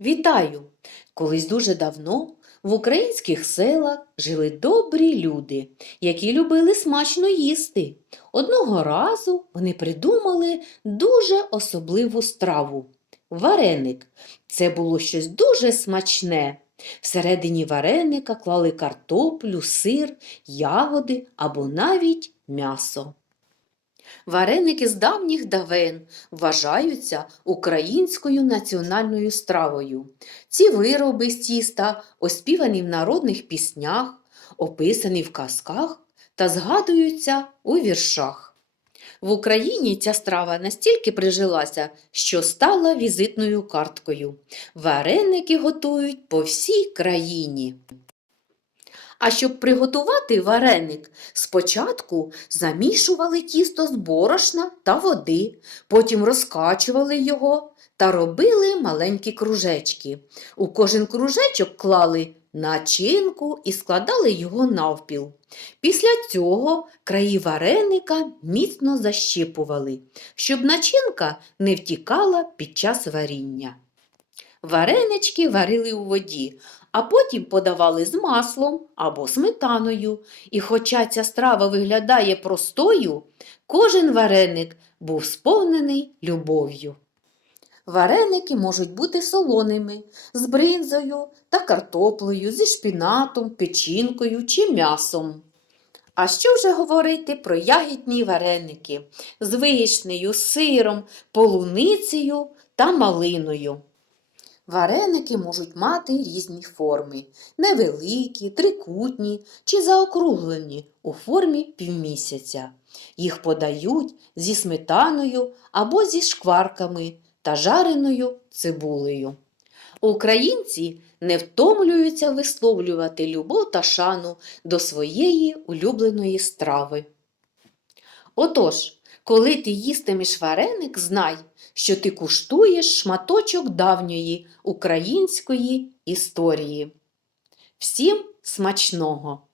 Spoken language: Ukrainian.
Вітаю! Колись дуже давно в українських селах жили добрі люди, які любили смачно їсти. Одного разу вони придумали дуже особливу страву вареник. Це було щось дуже смачне. Всередині вареника клали картоплю, сир, ягоди або навіть м'ясо. Вареники з давніх давен вважаються українською національною стравою. Ці вироби з тіста оспівані в народних піснях, описані в казках та згадуються у віршах. В Україні ця страва настільки прижилася, що стала візитною карткою. Вареники готують по всій країні. А щоб приготувати вареник, спочатку замішували тісто з борошна та води, потім розкачували його та робили маленькі кружечки. У кожен кружечок клали начинку і складали його навпіл. Після цього краї вареника міцно защіпували, щоб начинка не втікала під час варіння. Варенички варили у воді, а потім подавали з маслом або сметаною. І хоча ця страва виглядає простою, кожен вареник був сповнений любов'ю. Вареники можуть бути солоними, з бринзою та картоплею, зі шпінатом, печінкою чи м'ясом. А що вже говорити про ягідні вареники з вишнею, сиром, полуницею та малиною? Вареники можуть мати різні форми невеликі, трикутні чи заокруглені у формі півмісяця. Їх подають зі сметаною або зі шкварками та жареною цибулею. Українці не втомлюються висловлювати любов та шану до своєї улюбленої страви. Отож, коли ти їстимеш вареник, знай, що ти куштуєш шматочок давньої української історії. Всім смачного!